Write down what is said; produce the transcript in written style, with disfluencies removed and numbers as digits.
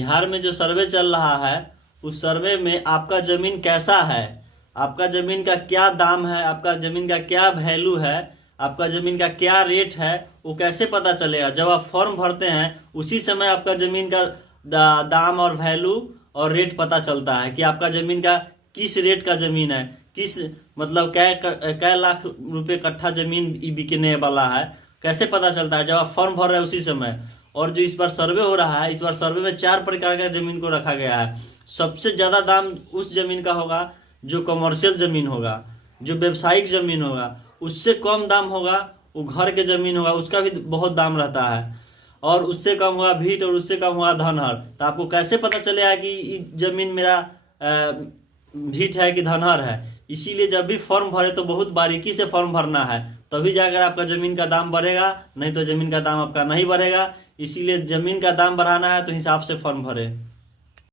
बिहार में जो सर्वे चल रहा है उस सर्वे में आपका जमीन कैसा है, आपका जमीन का क्या दाम है, आपका जमीन का क्या वैल्यू है, आपका जमीन का क्या रेट है, वो कैसे पता चलेगा। जब आप फॉर्म भरते हैं उसी समय आपका जमीन का दाम और वैल्यू और रेट पता चलता है कि आपका जमीन का किस रेट का जमीन है, किस मतलब कै लाख रुपए कट्ठा जमीन बिकने वाला है, कैसे पता चलता है। जब आप फॉर्म भर रहे हैं उसी समय। और जो इस बार सर्वे हो रहा है, इस बार सर्वे में 4 प्रकार का जमीन को रखा गया है। सबसे ज्यादा दाम उस जमीन का होगा जो कमर्शियल जमीन होगा, जो व्यवसायिक जमीन होगा। उससे कम दाम होगा वो घर के जमीन होगा, उसका भी बहुत दाम रहता है। और उससे कम हुआ भीट और उससे कम हुआ धनहर। तो आपको कैसे पता चलेगा कि ये जमीन मेरा भीट है कि धनहर है। इसीलिए जब भी फॉर्म भरे तो बहुत बारीकी से फॉर्म भरना है, तभी जाकर आपका जमीन का दाम बढ़ेगा, नहीं तो जमीन का दाम आपका नहीं बढ़ेगा। इसीलिए जमीन का दाम बढ़ाना है तो हिसाब से फॉर्म भरे।